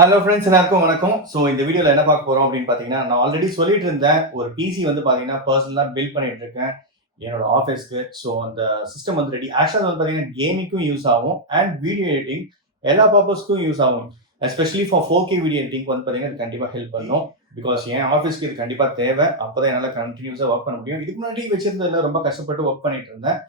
Hello friends, எல்லாருக்கும் வணக்கம். So இந்த வீடியோவில் என்ன பார்க்க போகிறோம் அப்படின்னு பார்த்தீங்கன்னா, நான் ஆல்ரெடி சொல்லிட்டு இருந்தேன் ஒரு பிசி வந்து பார்த்தீங்கன்னா பர்சனலாக பில்ட் பண்ணிட்டு இருக்கேன் என்னோட ஆஃபீஸ்க்கு. ஸோ அந்த சிஸ்டம் வந்து ரெடி. ஆக்சுவலாக வந்து பார்த்தீங்கன்னா கேமிங்க்கும் யூஸ் ஆகும் அண்ட் வீடியோ எடிட்டிங் எல்லா பர்பஸ்க்கும் யூஸ் ஆகும். Especially for 4K video editing வந்து பார்த்தீங்கன்னா இது கண்டிப்பாக ஹெல்ப் பண்ணும். பிகாஸ் என் ஆஃபீஸ்க்கு இது கண்டிப்பாக தேவை. அப்போ தான் என்னால் கண்டினியூஸாக ஒர்க் பண்ண முடியும். இதுக்கு முன்னாடி வச்சிருந்ததில் ரொம்ப கஷ்டப்பட்டு ஒர்க் பண்ணிட்டு இருந்தேன்.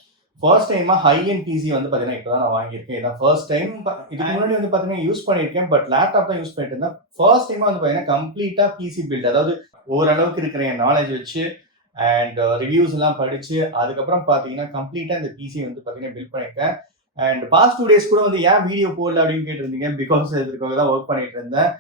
ஃபர்ஸ்ட் டைமா ஹை எண்ட் பிசி வந்து பார்த்தீங்கன்னா இப்போ தான் நான் வாங்கியிருக்கேன். இதான் ஃபர்ஸ்ட் டைம். இதுக்கு முன்னாடி வந்து பார்த்தீங்கன்னா யூஸ் பண்ணியிருக்கேன், பட் லேப்டாப் தான் யூஸ் பண்ணிட்டு இருந்தேன். ஃபர்ஸ்ட் டைமா வந்து பார்த்தீங்கன்னா கம்ப்ளீட்டா பிசி பில்ட், அதாவது ஓரளவுக்கு இருக்கிற என் நாலேஜ் வச்சு அண்ட் ரிவ்யூஸ் எல்லாம் படிச்சு அதுக்கப்புறம் பார்த்தீங்கன்னா கம்ப்ளீட்டா இந்த பிசி வந்து பார்த்தீங்கன்னா பில்ட் பண்ணியிருக்கேன். அண்ட் பாஸ்ட் 2 days கூட வந்து ஏன் வீடியோ போடல அப்படின்னு கேட்டிருந்தீங்க. பிகாஸ் இதுக்காக தான் ஒர்க் பண்ணிட்டு இருந்தேன்.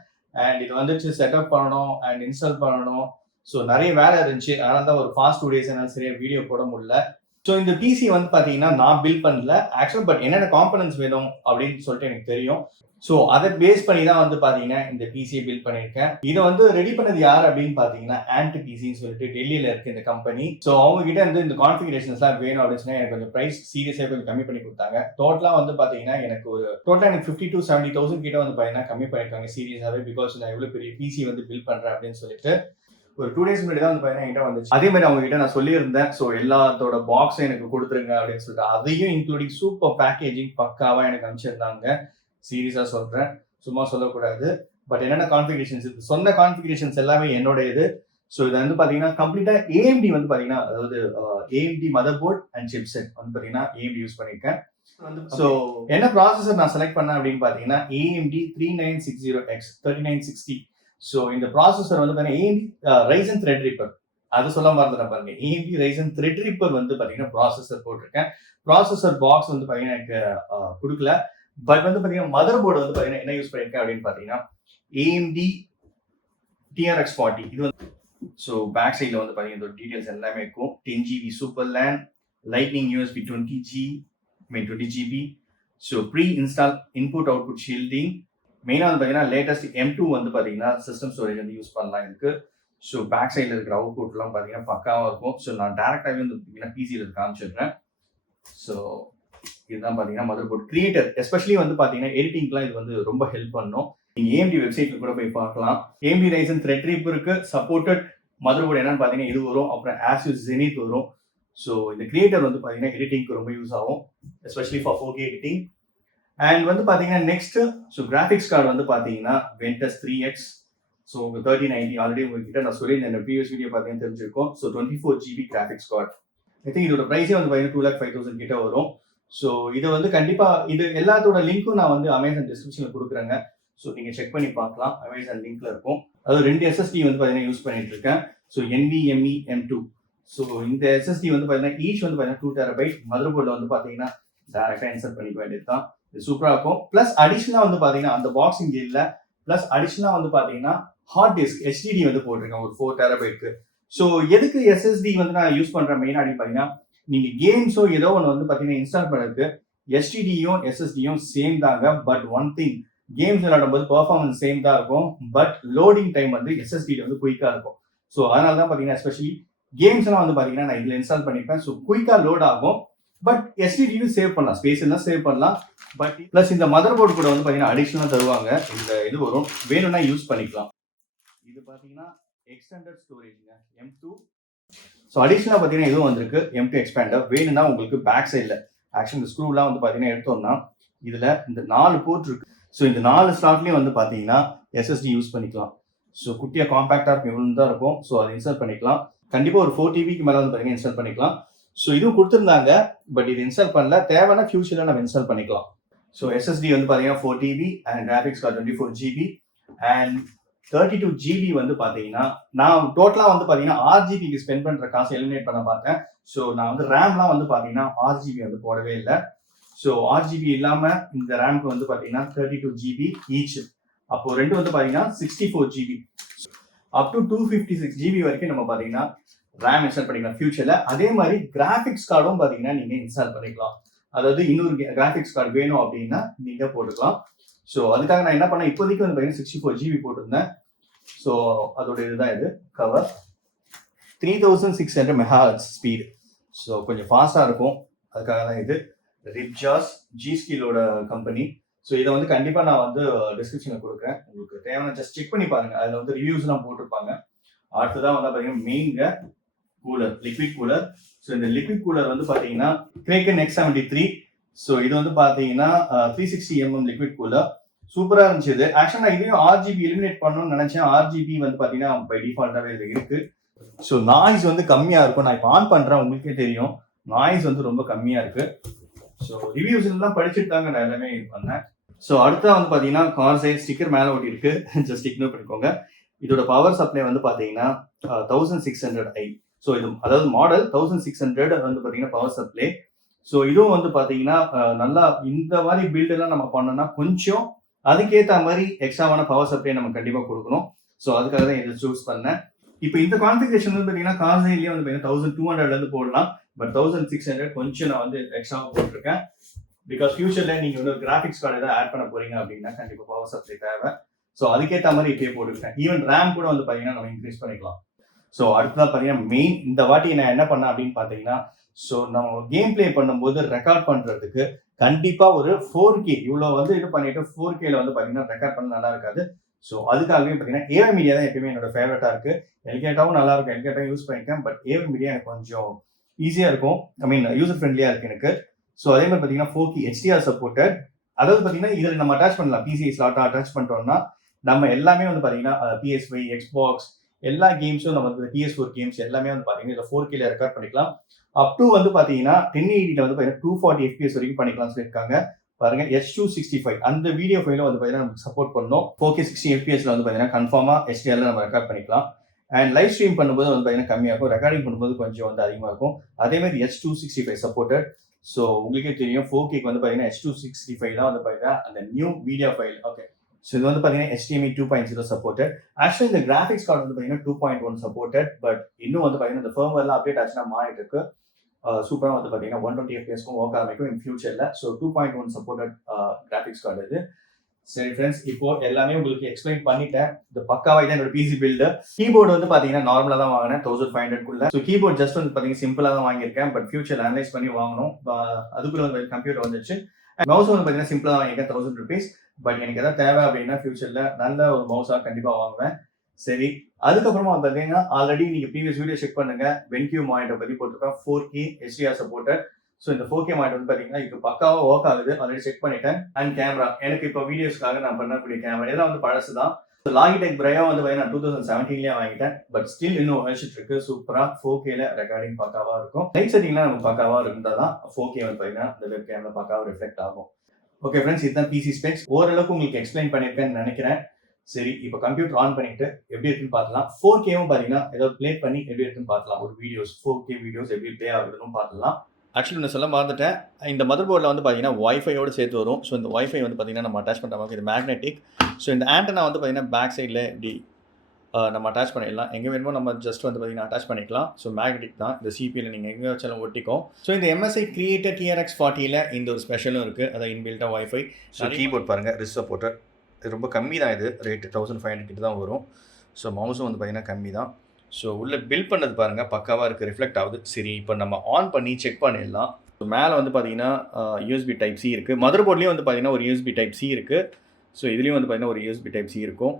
அண்ட் இது வந்துச்சு செட்டப் பண்ணணும் அண்ட் இன்ஸ்டால் பண்ணணும். ஸோ நிறைய வேலை இருந்துச்சு. அதனால தான் ஒரு பாஸ்ட் 2 days என்னால் சரியா வீடியோ போட முடியல. ஸோ இந்த பிசி வந்து பார்த்தீங்கன்னா நான் பில்ட் பண்ணல ஆக்சுவலாக, பட் என்னென்ன காம்பனன்ட்ஸ் வேணும் அப்படின்னு சொல்லிட்டு எனக்கு தெரியும். ஸோ அதை பேஸ் பண்ணி தான் வந்து பார்த்தீங்கன்னா இந்த பிசியை பில்ட் பண்ணியிருக்கேன். இதை வந்து ரெடி பண்ணது யார் அப்படின்னு பார்த்தீங்கன்னா ஆண்ட் பிசின்னு சொல்லிட்டு டெல்லியில் இருக்கு இந்த கம்பெனி. ஸோ அவங்க கிட்ட வந்து இந்த கான்ஃபிகரேஷன்ஸ்லாம் வேணும் அப்படின்னு சொன்னா எனக்கு கொஞ்சம் ப்ரைஸ் சீரியஸாக கொஞ்சம் கம்மி பண்ணி கொடுத்தாங்க. டோட்டலாக வந்து பார்த்தீங்கன்னா எனக்கு ஒரு டோட்டலாக எனக்கு 50 to 70,000 கிட்ட வந்து பார்த்தீங்கன்னா கம்மி பண்ணியிருக்காங்க சீரியஸாகவே. பிகாஸ் நான் எவ்வளோ பெரிய பிசி வந்து பில்ட் பண்ணுறேன் அப்படின்னு சொல்லிட்டு ஒரு 2 days முன்னாடி தான் வந்து பார்த்தீங்கன்னா என்கிட்ட வந்துச்சு. அதே மாதிரி அவங்க கிட்ட நான் சொல்லியிருந்தேன். ஸோ எல்லாத்தோட பாக்ஸும் எனக்கு கொடுத்துருங்க அப்படின்னு சொல்லிட்டு அதையும் இன்க்ளூடிங் சூப்பர் பேக்கேஜிங் பக்காவாக எனக்கு அனுப்பிச்சிருந்தாங்க. சீரியஸாக சொல்கிறேன், சும்மா சொல்லக்கூடாது. பட் என்னென்ன கான்ஃபிகரேஷன்ஸ் இது சொன்ன கான்ஃபிகரேஷன்ஸ் எல்லாமே என்னோட இது. ஸோ இதை வந்து பார்த்தீங்கன்னா கம்ப்ளீட்டாக ஏஎம்டி வந்து பார்த்தீங்கன்னா, அதாவது AMD motherboard and chipset வந்து பார்த்தீங்கன்னா ஏஎம்டி யூஸ் பண்ணியிருக்கேன். ஸோ என்ன ப்ராசஸர் நான் செலக்ட் பண்ணேன் அப்படின்னு பார்த்தீங்கன்னா AMD 3960X 3960. ஸோ இந்த ப்ராசஸர் வந்து பார்த்தீங்கன்னா AMD Ryzen Threadripper, அது சொல்ல மறந்துட்டேன் பாருங்க. AMD Ryzen Threadripper வந்து பார்த்தீங்கன்னா ப்ராசஸர் போட்டிருக்கேன். ப்ராசஸர் பாக்ஸ் வந்து பார்த்தீங்கன்னா எனக்கு கொடுக்கல. பட் வந்து பார்த்தீங்கன்னா மதர் போர்டு வந்து பார்த்தீங்கன்னா என்ன யூஸ் பண்ணியிருக்கேன் அப்படின்னு பார்த்தீங்கன்னா AMD TRX 40. இது வந்து ஸோ பேக் சைடில் வந்து பார்த்தீங்கன்னா இதோட டீடைல்ஸ் எல்லாமே இருக்கும். 10GB super lane, lightning USB 20GB. So pre install input output shielding. மெயினாக வந்து பார்த்தீங்கன்னா லேட்டஸ்ட் M2 வந்து பார்த்தீங்கன்னா சிஸ்டம் ஸ்டோரேஜ் வந்து யூஸ் பண்ணலாம் இருக்கு. ஸோ பேக் சைடில் இருக்கிற அவுட்புட்லாம் பார்த்தீங்கன்னா பக்காவாக இருக்கும். ஸோ நான் டேரெக்டாகவே வந்து பார்த்தீங்கன்னா பிசியில் காமிச்சிடுறேன். ஸோ இதுதான் பார்த்தீங்கன்னா மதர் போர்டு கிரியேட்டர். எஸ்பெஷலி வந்து பார்த்தீங்கன்னா எடிட்டிங்லாம் இது வந்து ரொம்ப ஹெல்ப் பண்ணும். நீங்கள் AMD வெப்சைட்ல கூட போய் பார்க்கலாம். AMD Ryzen Threadripperக்கு சப்போர்ட்டட் மதர் போர்டு என்னன்னு பார்த்தீங்கன்னா இது வரும். அப்புறம் Asus Zenith வரும். ஸோ இந்த கிரியேட்டர் வந்து பார்த்தீங்கன்னா எடிட்டிங்க்கு ரொம்ப யூஸ் ஆகும், especially for 4K editing. And வந்து பார்த்தீங்கன்னா நெக்ஸ்ட் ஸோ கிராஃபிக்ஸ் கார்டு வந்து பார்த்தீங்கன்னா Ventus 3X. ஸோ உங்க 3090 ஆல்ரெடி உங்ககிட்ட நான் சொல்லியிருந்தேன், இந்த ப்ரீவியஸ் வீடியோ பார்த்தீங்கன்னா தெரிஞ்சிருக்கும். So 24GB graphics card. I think இதோட ப்ரைஸே வந்து பார்த்தீங்கன்னா 2,05,000 கிட்ட வரும். ஸோ இது வந்து கண்டிப்பாக இது எல்லாத்தோட லிங்க்கும் நான் வந்து அமேசான் டிஸ்கிரிப்ஷனில் கொடுக்குறேங்க. ஸோ நீங்கள் செக் பண்ணி பார்க்கலாம், அமேசான் லிங்க்ல இருக்கும். அதாவது 2 SSD வந்து பார்த்தீங்கன்னா யூஸ் பண்ணிட்டு இருக்கேன். So NVMe M2. ஸோ இந்த SSD வந்து பார்த்தீங்கன்னா ஈச் வந்து பார்த்தீங்கன்னா 2 TB. மதர் போர்டில் வந்து பார்த்தீங்கன்னா டேரெக்டாக இன்சர்ட் பண்ணிக்க வேண்டியது தான். இது சூப்பராக இருக்கும். ப்ளஸ் அடிஷ்னலாக வந்து பார்த்தீங்கன்னா அந்த பாக்ஸிங் இல்லை, ப்ளஸ் அடிஷ்னலாக வந்து பார்த்தீங்கன்னா ஹார்ட் டிஸ்க் HDD வந்து போட்டிருக்கேன் ஒரு 4 TB. ஸோ எதுக்கு SSD வந்து நான் யூஸ் பண்ணுறேன் மெயினாக அப்படின்னு பார்த்தீங்கன்னா, நீங்கள் கேம்ஸோ ஏதோ ஒன்று வந்து பார்த்தீங்கன்னா இன்ஸ்டால் பண்ணுறதுக்கு HDDயும் SSDயும் சேம் தாங்க. பட் ஒன் திங், கேம்ஸ் விளையாடும் போது பெர்ஃபார்மன்ஸ் சேம் தான் இருக்கும், பட் லோடிங் டைம் வந்து SSD வந்து குயிக்காக இருக்கும். ஸோ அதனால தான் பார்த்தீங்கன்னா எஸ்பெஷலி கேம்ஸ் எல்லாம் வந்து பார்த்தீங்கன்னா நான் இதில் இன்ஸ்டால் பண்ணிப்பேன். ஸோ குயிக்காக லோட் ஆகும். பட் எஸ்டிடியும் சேவ் பண்ணலாம், ஸ்பேஸ் எல்லாம் சேவ் பண்ணலாம். பட் ப்ளஸ் இந்த மதர் போர்டு கூட வந்து பார்த்தீங்கன்னா அடிஷ்னலாக தருவாங்க. இந்த இது வரும், வேணும்னா யூஸ் பண்ணிக்கலாம். இது பார்த்தீங்கன்னா எக்ஸ்டெண்டட் ஸ்டோரேஜ்ங்க M2. ஸோ அடிஷ்னலாக பார்த்தீங்கன்னா இதுவும் வந்திருக்கு M2 எக்ஸ்பேண்டர். வேணும்னா உங்களுக்கு பேக் சைடில் ஆக்சுவலி இந்த ஸ்க்ரூலாம் வந்து பார்த்தீங்கன்னா எடுத்தோம்னா இதில் இந்த 4 போர்ட் இருக்கு. ஸோ இந்த 4 ஸ்லாட்லேயும் வந்து பார்த்தீங்கன்னா SSD யூஸ் பண்ணிக்கலாம். ஸோ குட்டியாக காம்பேக்டாக இருக்கும், இவ்வளோ தான் இருக்கும். ஸோ அதை இன்ஸ்டால் பண்ணிக்கலாம். கண்டிப்பாக ஒரு 4 TBக்கு மேலே வந்து பார்த்தீங்கன்னா இன்ஸ்டால் பண்ணிக்கலாம். ஸோ இதுவும் கொடுத்துருந்தாங்க, பட் இது இன்ஸ்டால் பண்ணல. தேவைன்னா ஃபியூச்சரில் நம்ம இன்ஸ்டால் பண்ணிக்கலாம். ஸோ SSD வந்து பார்த்தீங்கன்னா 4 TB and graphics card 24GB and 32GB வந்து பார்த்தீங்கன்னா நான் டோட்டலாக வந்து பார்த்தீங்கன்னா 6GBக்கு ஸ்பெண்ட் பண்ணுற காசு எலிமினேட் பண்ண பார்த்தேன். ஸோ நான் வந்து ரேம்லாம் வந்து பார்த்தீங்கன்னா 6GB வந்து போடவே இல்லை. ஸோ 6GB இல்லாமல் இந்த ரேம்க்கு வந்து பார்த்தீங்கன்னா 32GB ஈச். அப்போ ரெண்டு வந்து பார்த்தீங்கன்னா 64GB. அப் டு 256GB வரைக்கும் நம்ம பார்த்தீங்கன்னா ரேம் இன்ஸ்டால் பண்ணிக்கலாம் ஃபியூச்சர்ல. அதே மாதிரி கிராஃபிக்ஸ் கார்டும் பார்த்தீங்கன்னா நீங்க இன்ஸ்டால் பண்ணிக்கலாம். அதாவது இன்னொரு கிராஃபிக்ஸ் கார்டு வேணும் அப்படின்னா நீங்க போட்டுக்கலாம். ஸோ அதுக்காக நான் என்ன பண்ணேன், இப்போதைக்கு வந்து பார்த்தீங்கன்னா 64GB போட்டிருந்தேன். ஸோ அதோட இதுதான் இது கவர். 3600 MHz speed. ஸோ கொஞ்சம் ஃபாஸ்டாக இருக்கும், அதுக்காக தான் இது. ரிப்ஜாஸ் G-Skillோட கம்பெனி. ஸோ இதை வந்து கண்டிப்பாக நான் வந்து டிஸ்கிரிப்ஷனில் கொடுக்குறேன். உங்களுக்கு தேவையான ஜஸ்ட் செக் பண்ணி பாருங்கள். அதில் வந்து ரிவ்யூஸ்லாம் போட்டிருப்பாங்க. அடுத்ததான் வந்து பார்த்தீங்கன்னா மெயின்ங்க கூலர், லிக்விட் கூலர். ஸோ இந்த லிக்விட் கூலர் வந்து பார்த்தீங்கன்னா Kraken X73. ஸோ இது வந்து பார்த்தீங்கன்னா 360mm லிக்விட் கூலர். சூப்பராக இருந்துச்சு இது. ஆக்சுவலாக நான் இதையும் RGB எலிமினேட் பண்ணணும்னு நினைச்சேன். RGB வந்து பார்த்தீங்கன்னா பை டிஃபால்ட்டாகவே இது இருக்கு. ஸோ நாய்ஸ் வந்து கம்மியாக இருக்கும். நான் இப்போ ஆன் பண்ணுறேன், உங்களுக்கே தெரியும் நாய்ஸ் வந்து ரொம்ப கம்மியாக இருக்கு. ஸோ ரிவ்யூஸ் எல்லாம் படிச்சுட்டு தாங்க நான் எல்லாமே இது பண்ணேன். ஸோ அடுத்தா வந்து பார்த்தீங்கன்னா கார்சைல் ஸ்டிக்கர் மேலே ஒட்டி இருக்கு. ஜஸ்ட் இக்னோர் பண்ணிக்கோங்க. இதோட பவர் சப்ளை வந்து பார்த்தீங்கன்னா 1600i. ஸோ இது அதாவது மாடல் 1600 வந்து பார்த்தீங்கன்னா பவர் சப்ளை. ஸோ இதுவும் வந்து பார்த்தீங்கன்னா நல்லா இந்த மாதிரி பில்டெல்லாம் நம்ம பண்ணோம்னா கொஞ்சம் அதுக்கேற்ற மாதிரி எக்ஸ்ட்ராவான பவர் சப்ளை நம்ம கண்டிப்பாக கொடுக்கணும். ஸோ அதுக்காக தான் இதை சூஸ் பண்ணேன். இப்போ இந்த கான்ஃபிகரேஷன் வந்து பார்த்தீங்கன்னா கார்சைல்லேயே வந்து பார்த்தீங்கன்னா 1200 போடலாம். பட் 1600 கொஞ்சம் நான் வந்து எக்ஸ்ட்ராவாக போட்டிருக்கேன். பிகாஸ் ஃபியூச்சரில் நீங்கள் வந்து கிராஃபிக்ஸ் கார்டு ஏதாவது ஆட் பண்ண போறீங்க அப்படின்னா கண்டிப்பாக பவர் சப்ளை தேவை. ஸோ அதுக்கேற்ற மாதிரி இப்பயே போட்டுருக்கேன். ஈவன் ரேம் கூட வந்து பார்த்தீங்கன்னா நம்ம இன்க்ரீஸ் பண்ணிக்கலாம். ஸோ அடுத்ததான் பார்த்தீங்கன்னா மெயின் இந்த வாட்டி நான் என்ன பண்ணேன் அப்படின்னு பார்த்தீங்கன்னா, ஸோ நம்ம கேம் பிளே பண்ணும்போது ரெக்கார்ட் பண்ணுறதுக்கு கண்டிப்பாக ஒரு 4K இவ்வளோ வந்து இது பண்ணிட்டு 4Kல வந்து பார்த்தீங்கன்னா ரெக்கார்ட் பண்ண நல்லா இருக்காது. ஸோ அதுக்காகவே பார்த்தீங்கன்னா ஏவி மீடியா தான் எப்பயுமே என்னோட ஃபேவரட்டாக இருக்கு. எல்கேட்டாவும் நல்லா இருக்கும், எல்கேட்டாவும் யூஸ் பண்ணியிருக்கேன். பட் ஏவி மீடியா எனக்கு கொஞ்சம் ஈஸியாக இருக்கும், ஐ மீன் யூசர் ஃப்ரெண்ட்லியாக இருக்கு எனக்கு. ஸோ அதே மாதிரி பார்த்தீங்கன்னா 4K HDR சப்போர்ட்டட். அதாவது பார்த்தீங்கன்னா இதில் நம்ம அட்டாச் பண்ணலாம். பிசிஐ ஸ்லாட்டாக அட்டாச் பண்ணிட்டோம்னா நம்ம எல்லாமே வந்து பார்த்தீங்கன்னா PS5, Xbox எல்லா கேம்ஸும் நம்ம PS4 கேம்ஸ் எல்லாமே வந்து பார்த்தீங்கன்னா இதில் 4Kல ரெக்கார்ட் பண்ணிக்கலாம். அப் டு வந்து பார்த்தீங்கன்னா 1080 வந்து பார்த்தீங்கன்னா 240 FPS வரைக்கும் பண்ணிக்கலாம்னு சொல்லியிருக்காங்க. பாருங்க H265 அந்த வீடியோ ஃபைல வந்து பார்த்தீங்கன்னா நமக்கு சப்போர்ட் பண்ணணும். 4K 60 FPSல வந்து பார்த்தீங்கன்னா கன்ஃபார்மா HDRல நம்ம ரெக்கார்ட் பண்ணிக்கலாம். அண்ட் லைவ் ஸ்ட்ரீம் பண்ணும்போது வந்து பார்த்தீங்கன்னா கம்மியாக இருக்கும், ரெக்கார்டிங் பண்ணும்போது கொஞ்சம் வந்து அதிகமாக இருக்கும். அதே மாதிரி H265 சப்போர்ட்டட். ஸோ உங்களுக்கே தெரியும் 4K வந்து பார்த்தீங்கன்னா H265 தான் வந்து பார்த்தீங்கன்னா அந்த new media file. Okay, so இது வந்து பார்த்தீங்கன்னா HDMI 2.0 சப்போர்ட்டட். ஆக்சுவலி இந்த கிராஃபிக்ஸ் கார்டு வந்து பார்த்தீங்கன்னா 2.1 சப்போர்ட்டட். பட் இன்னும் வந்து பார்த்தீங்கன்னா இந்த ஃபர்ம்வேர்லாம் அப்டேட் ஆச்சுன்னா மாறிட்டு இருக்கு. சூப்பராக வந்து பார்த்தீங்கன்னா 120 FPSக்கும் ஒர்க் ஆரம்பிக்கும் இன் ஃபியூச்சரில். ஸோ 2.1 சப்போர்ட்டட் கிராஃபிக்ஸ் கார்டு இது. சரி ஃப்ரெண்ட்ஸ், இப்போ எல்லாமே உங்களுக்கு எக்ஸ்பிளைன் பண்ணிட்டேன். இந்த பக்காவாக தான் என்னோட பிசி பில்டு. கீபோர்டு வந்து பார்த்தீங்கன்னா நார்மலாக தான் வாங்கினேன் 1500 ஸோ கீபோர்ட் ஜஸ்ட் வந்து பார்த்தீங்கன்னா சிம்பிளாக தான் வாங்கியிருக்கேன். பட் ஃபியூச்சர் அனலைஸ் பண்ணி வாங்கணும். அதுக்குள்ள வந்து கம்ப்யூட்டர் வந்துச்சு. மவுஸ் வந்து பார்த்தீங்கன்னா சிம்பிளாக தான் வாங்கியிருக்கேன் 1000 rupees. பட் எனக்கு எதாவது தேவை அப்படின்னா ஃபியூச்சரில் நல்ல ஒரு மவுஸாக கண்டிப்பாக வாங்குவேன். சரி, அதுக்கப்புறமா பார்த்தீங்கன்னா ஆல்ரெடி நீங்கள் ப்ரீவியஸ் வீடியோ செக் பண்ணுங்க. வென்கியூ மானிட்டர் பற்றி போட்டிருக்கேன். 4K HDR supported. ஸோ இந்த 4K மானிட்டர் வந்து பார்த்தீங்கன்னா இப்போ பக்காவாக ஒர்க் ஆகுது. ஆல்ரெடி செக் பண்ணிட்டேன். அண்ட் கேமரா எனக்கு இப்போ வீடியோஸ்க்காக நான் பண்ணக்கூடிய கேமரா எல்லாம் வந்து பழசு தான். லாகிடெக் பிரையோ வந்து பார்த்தீங்கன்னா 2017 வாங்கிட்டேன். பட் ஸ்டில் இன்னும் உழைச்சிட்டு இருக்கு. சூப்பராக 4Kல ரெக்கார்டிங் பக்காவாக இருக்கும். லைட் செட்டிங்லாம் நம்ம பக்காவாக இருந்தால் தான் 4K வந்து பார்த்தீங்கன்னா இந்த வெப் கேமரா பக்காவாக ரிஃப்ளெக்ட் ஆகும். ஓகே ஃப்ரெண்ட்ஸ், இதுதான் பிசி ஸ்பெக்ஸ். ஓரளவுக்கு உங்களுக்கு எக்ஸ்பிளைன் பண்ணியிருக்கேன்னு நினைக்கிறேன். சரி, இப்போ கம்ப்யூட்டர் ஆன் பண்ணிட்டு எப்படி இருக்குன்னு பார்க்கலாம். 4Kவும் பார்த்தீங்கன்னா ஏதாவது ப்ளே பண்ணி எப்படி இருக்குன்னு பார்க்கலாம். ஒரு வீடியோஸ் 4K வீடியோஸ் எப்படி ப்ளே ஆகுதுன்னு பார்த்துலாம். ஆக்சுவலி நான் சொல்ல மறந்துட்டேன். இந்த மதர் போர்டில் வந்து பார்த்தீங்கன்னா வைஃபையோடு சேர்த்து வரும். ஸோ இந்த வைஃபை வந்து பார்த்தீங்கன்னா நம்ம அட்டாச் பண்ணுற மாதிரி இது மேக்னெட்டிக். ஸோ இந்த ஆண்டனா வந்து பார்த்தீங்கன்னா பேக் சைடில் இப்படி நம்ம அட்டாச் பண்ணிடலாம். எங்கே வேணுமோ நம்ம ஜஸ்ட் வந்து பார்த்தீங்கன்னா அட்டாச் பண்ணிக்கலாம். ஸோ மேக்னெட்டிக் தான். இந்த சிபியில் நீங்கள் எங்கே வச்சாலும் ஒட்டிக்கும். ஸோ இந்த MSI கிரியேட்டர் TRX40ல் இந்த ஒரு ஸ்பெஷலும் இருக்குது. அதாவது இன்பில்ட்டாக வைஃபை. ஸோ கீபோர்ட் பாருங்கள், ரிஸ்ட் சப்போர்ட்டர். இது ரொம்ப கம்மி தான். இது ரேட்டு 1500 கிட்ட தான் வரும். ஸோ மவுஸும் வந்து பார்த்தீங்கன்னா கம்மி தான். ஸோ உள்ளே பில்ட் பண்ணது பாருங்கள் பக்காவாக இருக்குது, ரிஃப்ளெக்ட் ஆகுது. சரி, இப்போ நம்ம ஆன் பண்ணி செக் பண்ணிடலாம். ஸோ மேலே வந்து பார்த்தீங்கன்னா USB Type-C இருக்குது. மதர் போர்ட்லேயும் வந்து பார்த்தீங்கன்னா ஒரு USB Type-C இருக்குது. ஸோ இதுலேயும் வந்து பார்த்தீங்கன்னா ஒரு USB Type-C இருக்கும்.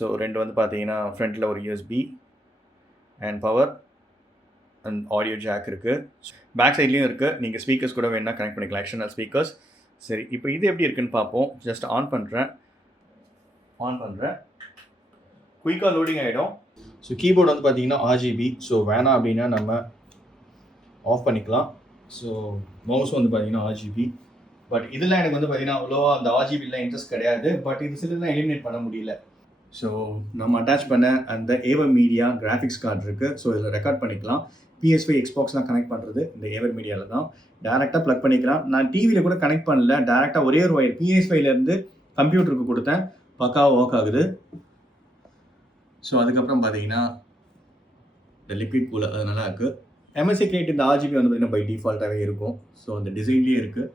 ஸோ ரெண்டு வந்து பார்த்தீங்கன்னா ஃப்ரண்ட்டில் ஒரு USB and power and audio jack இருக்குது. பேக் சைட்லேயும் இருக்குது. நீங்கள் ஸ்பீக்கர்ஸ் கூட வேணால் கனெக்ட் பண்ணிக்கலாம், எக்ஸ்டர்னல் ஸ்பீக்கர்ஸ். சரி, இப்போ இது எப்படி இருக்குன்னு பார்ப்போம். ஜஸ்ட் ஆன் பண்ணுறேன். குயிக்காக லோடிங் ஆகிடும். ஸோ கீபோர்டு வந்து பார்த்தீங்கன்னா RGB. ஸோ வேணாம் அப்படின்னா நம்ம ஆஃப் பண்ணிக்கலாம். ஸோ மவுஸும் வந்து பார்த்தீங்கன்னா RGB. பட் இதில் எனக்கு வந்து பார்த்தீங்கன்னா அவ்வளோவா அந்த RGBலாம் இன்ட்ரெஸ்ட் கிடையாது. பட் இது சிலதெல்லாம் எலிமினேட் பண்ண முடியல. ஸோ நம்ம அட்டாச் பண்ண அந்த ஏவர் மீடியா கிராஃபிக்ஸ் கார்டு இருக்குது. ஸோ இதில் ரெக்கார்ட் பண்ணிக்கலாம். PS5 Xboxலாம் கனெக்ட் பண்ணுறது இந்த ஏவர் மீடியாவில் தான். டேரெக்டாக ப்ளக் பண்ணிக்கலாம். நான் டிவியில் கூட கனெக்ட் பண்ணல. டேரெக்டாக ஒரே ஒரு ஒயர் PS5லேருந்து கம்ப்யூட்டருக்கு கொடுத்தேன். பக்காவாக ஒர்க் ஆகுது. ஸோ அதுக்கப்புறம் பார்த்தீங்கன்னா இந்த லிக்விட் கூலர் அது நல்லா இருக்குது. MSI கிரியேட் இந்த RGB வந்து பார்த்தீங்கன்னா பை டிஃபால்ட்டாகவே இருக்கும். ஸோ அந்த டிசைன்லேயே இருக்குது.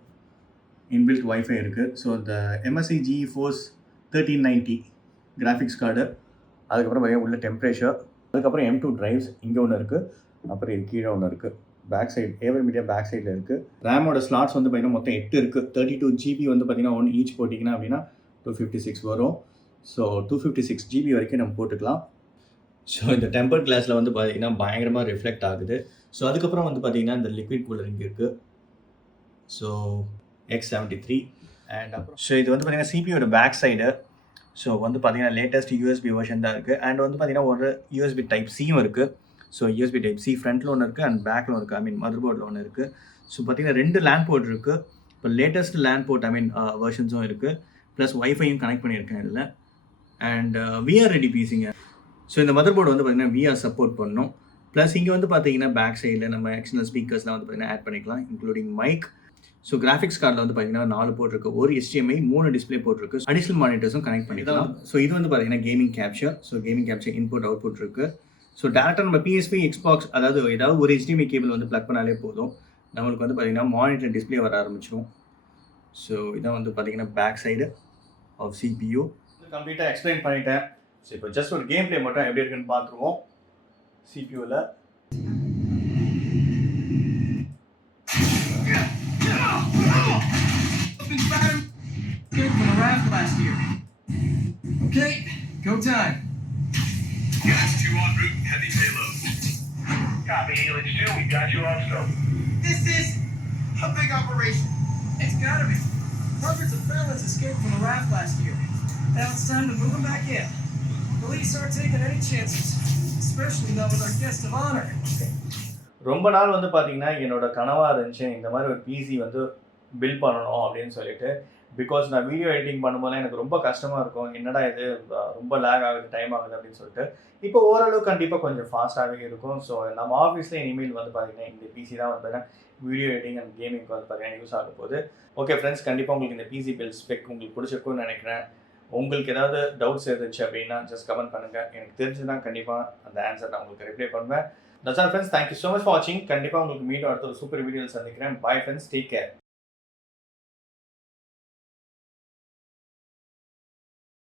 இன்பில்ட் வைஃபை இருக்குது. ஸோ இந்த MSI GeForce 1390 கிராஃபிக்ஸ் கார்டு. அதுக்கப்புறம் பார்த்தீங்கன்னா உள்ள டெம்பரேச்சர். அதுக்கப்புறம் M2 டிரைவ்ஸ் இங்கே ஒன்று இருக்குது. அப்புறம் இது கீழே ஒன்று இருக்குது. பேக் சைடு ஏவர் மீடியா பேக் சைடில் இருக்குது. ரேமோட ஸ்லாட்ஸ் வந்து பார்த்தீங்கன்னா மொத்தம் 8 இருக்குது. 32 GB வந்து பார்த்தீங்கன்னா ஒன் ஈச் போட்டிங்கன்னா அப்படின்னா 256 வரும். ஸோ 256 GB வரைக்கும் நம்ம போட்டுக்கலாம். ஸோ இந்த டெம்பர்ட் கிளாஸில் வந்து பார்த்தீங்கன்னா பயங்கரமாக ரிஃப்ளெக்ட் ஆகுது. ஸோ அதுக்கப்புறம் வந்து பார்த்தீங்கன்னா இந்த லிக்விட் கூலர் இங்கே இருக்குது. ஸோ X73 அண்ட் அப்புறம் ஸோ இது வந்து பார்த்தீங்கன்னா சிபியோட பேக் சைடு. ஸோ வந்து பார்த்தீங்கன்னா லேட்டஸ்ட் யூஎஸ்பி வெர்ஷன் தான் இருக்குது. அண்ட் வந்து பார்த்தீங்கன்னா ஒரு யூஎஸ்பி டைப் சியும் இருக்குது. ஸோ யூஎஸ்பி டைப் சி ஃப்ரண்ட்டில் ஒன்று இருக்குது அண்ட் பேக்கில் இருக்குது. ஐ மீன் மதர் போர்டில் ஒன்று இருக்குது. ஸோ பார்த்தீங்கன்னா 2 லேண்ட் போர்ட் இருக்குது. இப்போ latest LAN port I mean வெர்ஷன்ஸும் இருக்குது. ப்ளஸ் ஒய்ஃபையும் கனெக்ட் பண்ணியிருக்கேன் இதில். அண்ட் விஆர் ரெடி பிசிங்க. ஸோ இந்த மதர் போர்டு வந்து பார்த்தீங்கன்னா விஆர் சப்போர்ட் பண்ணணும். ப்ளஸ் இங்கே வந்து பார்த்தீங்கன்னா பேக் சைடில் நம்ம எக்ஸ்டர்னல் ஸ்பீக்கர்ஸ்லாம் வந்து பார்த்தீங்கன்னா ஆட் பண்ணிக்கலாம், இன்க்ளூடிங் மைக். ஸோ கிராஃபிக்ஸ் கார்டில் வந்து பார்த்தீங்கன்னா 4 போர்ட் இருக்குது. ஒரு HDMI 3 டிஸ்பிளே போர்ட் இருக்குது. அடிஷனல் மானிட்டர்ஸும் கனெக்ட் பண்ணிக்கலாம். ஸோ இது வந்து பார்த்தீங்கன்னா gaming capture. So gaming capture input output இருக்குது. ஸோ டேரெக்டாக நம்ம PS5 Xbox அதாவது ஏதாவது ஒரு HDMI கேபிள் வந்து ப்ளக் பண்ணாலே போதும், நம்மளுக்கு வந்து பார்த்தீங்கன்னா மானிட்டர் டிஸ்பிளே வர ஆரம்பிச்சிடும். ஸோ இதான் வந்து பார்த்தீங்கன்னா பேக் சைடு ஆஃப் CPU. கம்ப்ளீட்டாக எக்ஸ்பிளைன் பண்ணிட்டேன். ஸோ இப்போ ஜஸ்ட் ஒரு கேம் பிளே மட்டும் எப்படி இருக்குன்னு பார்த்துருவோம் CPUவில். Okay, go time. Gas 2 en route, heavy payload. Copy, Helix 2, we got you on scope. This is a big operation. It's gotta be. Hundreds of felons escaped from the raft last year. Now it's time to move them back in. Police aren't taking any chances, especially not with our guest of honor. ரொம்ப நாள் வந்து பார்த்தீங்கன்னா என்னோட கனவாக இருந்துச்சு இந்த மாதிரி ஒரு பிசி வந்து பில்ட் பண்ணணும் அப்படின்னு சொல்லிட்டு. பிகாஸ் நான் வீடியோ எடிட்டிங் பண்ணும்போதெல்லாம் எனக்கு ரொம்ப கஷ்டமாக இருக்கும், என்னடா இது ரொம்ப லேக் ஆகுது, டைம் ஆகுது அப்படின்னு சொல்லிட்டு. இப்போ ஓரளவு கண்டிப்பாக கொஞ்சம் ஃபாஸ்ட்டாகவே இருக்கும். ஸோ நம்ம ஆஃபீஸில் இனிமேல் வந்து பார்த்தீங்கன்னா இந்த பிசி தான் வந்து பார்த்தீங்கன்னா வீடியோ எடிட்டிங் அண்ட் கேமிங்க்கு வந்து பார்த்தீங்கன்னா யூஸ் ஆக போகுது. ஓகே ஃப்ரெண்ட்ஸ், கண்டிப்பாக உங்களுக்கு இந்த பிசி பில் ஸ்பெக் உங்களுக்கு பிடிச்சிருக்கும்னு நினைக்கிறேன். உங்களுக்கு ஏதாவது டவுட்ஸ் இருந்துச்சு அப்படின்னா ஜஸ்ட் கமெண்ட் பண்ணுங்கள். எனக்கு தெரிஞ்சுன்னா கண்டிப்பாக அந்த ஆன்சர் நான் உங்களுக்கு ரிப்ளை பண்ணுவேன். That's all friends, thank you so much for வாட்சிங். கண்டிப்பாக உங்களுக்கு மீண்டும் அடுத்த ஒரு சூப்பர் வீடியோவில் சந்திக்கிறேன். Bye friends, take care.